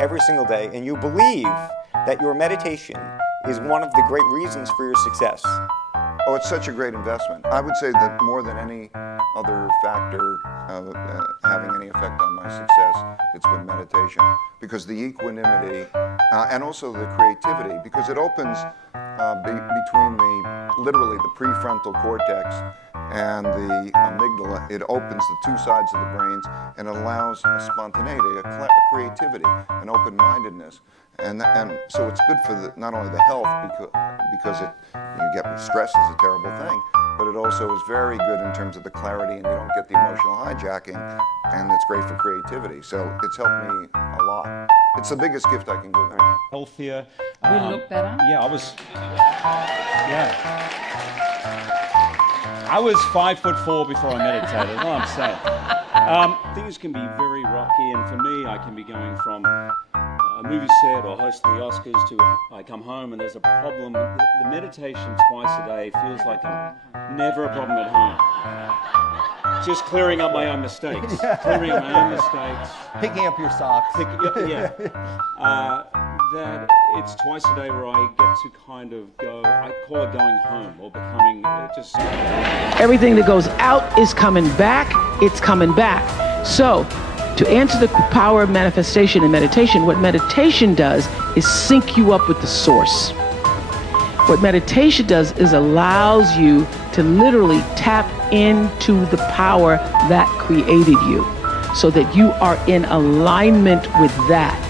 every single day, and you believe that your meditation is one of the great reasons for your success. Oh, it's such a great investment. I would say that more than any other factor having any effect on my success, it's been meditation. Because the equanimity and also the creativity, because it opens between literally the prefrontal cortex and the amygdala, it opens the two sides of the brains and allows a spontaneity, a creativity, an open-mindedness. And so it's good for not only the health, because you get stress is a terrible thing, but it also is very good in terms of the clarity, and you don't get the emotional hijacking, and it's great for creativity. So it's helped me a lot. It's the biggest gift I can give. Healthier. We look better? Yeah, I was 5'4" before I meditated, that's all I'm saying. Things can be very rocky, and for me, I can be going from a movie set or hosting the Oscars to I come home and there's a problem. The meditation twice a day feels like never a problem at home. Just clearing up my own mistakes. Clearing up my own mistakes. Picking up your socks. That it's twice a day where I get to kind of go, I call it going home or becoming just... Everything that goes out is coming back, it's coming back. So, to answer the power of manifestation and meditation, what meditation does is sync you up with the source. What meditation does is allows you to literally tap into the power that created you so that you are in alignment with that.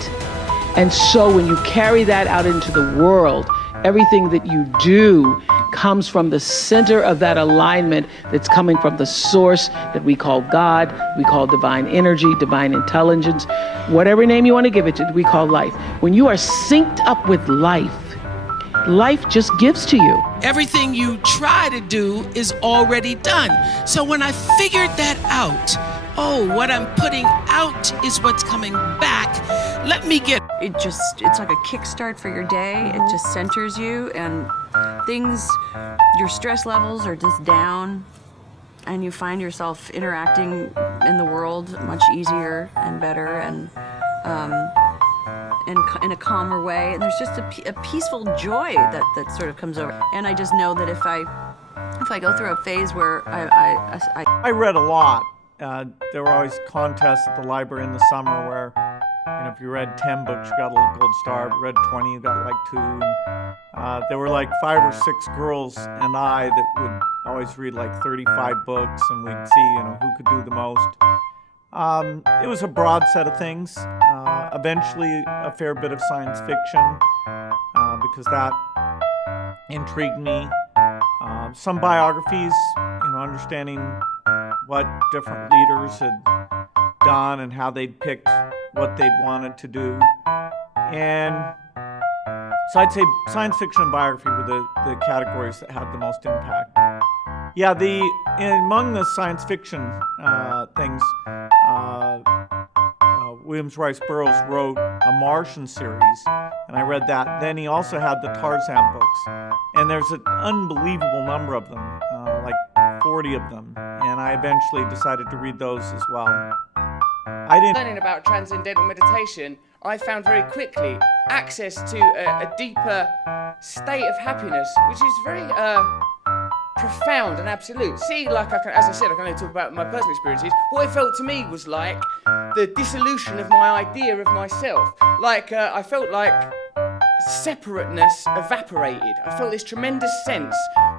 And so when you carry that out into the world, everything that you do comes from the center of that alignment that's coming from the source that we call God, we call divine energy, divine intelligence, whatever name you want to give it to, we call life. When you are synced up with life, life just gives to you. Everything you try to do is already done. So when I figured that out, what I'm putting out is what's coming back. Let me get... It's like a kickstart for your day. It just centers you, and your stress levels are just down, and you find yourself interacting in the world much easier and better, and in a calmer way. And there's just a peaceful joy that sort of comes over. And I just know that if I go through a phase where I read a lot. There were always contests at the library in the summer where, if you read 10 books, you got a little gold star. If you read 20, you got like 2. And, there were like 5 or 6 girls and I that would always read like 35 books, and we'd see, who could do the most. It was a broad set of things. Eventually, a fair bit of science fiction, because that intrigued me. Some biographies, understanding what different leaders had done and how they'd picked what they'd wanted to do. And so I'd say science fiction and biography were the categories that had the most impact. Yeah, among the science fiction things, Williams Rice Burroughs wrote a Martian series, and I read that. Then he also had the Tarzan books, and there's an unbelievable number of them, like 40 of them, and I eventually decided to read those as well. Learning about transcendental meditation, I found very quickly access to a deeper state of happiness, which is very profound and absolute. See, like as I said, I can only talk about my personal experiences. What it felt to me was like the dissolution of my idea of myself. Like I felt like separateness evaporated. I felt this tremendous sense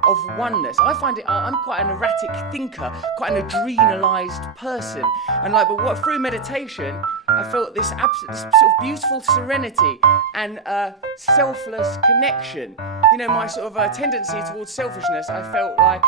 of oneness. I find it, I'm quite an erratic thinker, quite an adrenalized person. And through meditation, I felt this sort of beautiful serenity and selfless connection. My sort of tendency towards selfishness, I felt like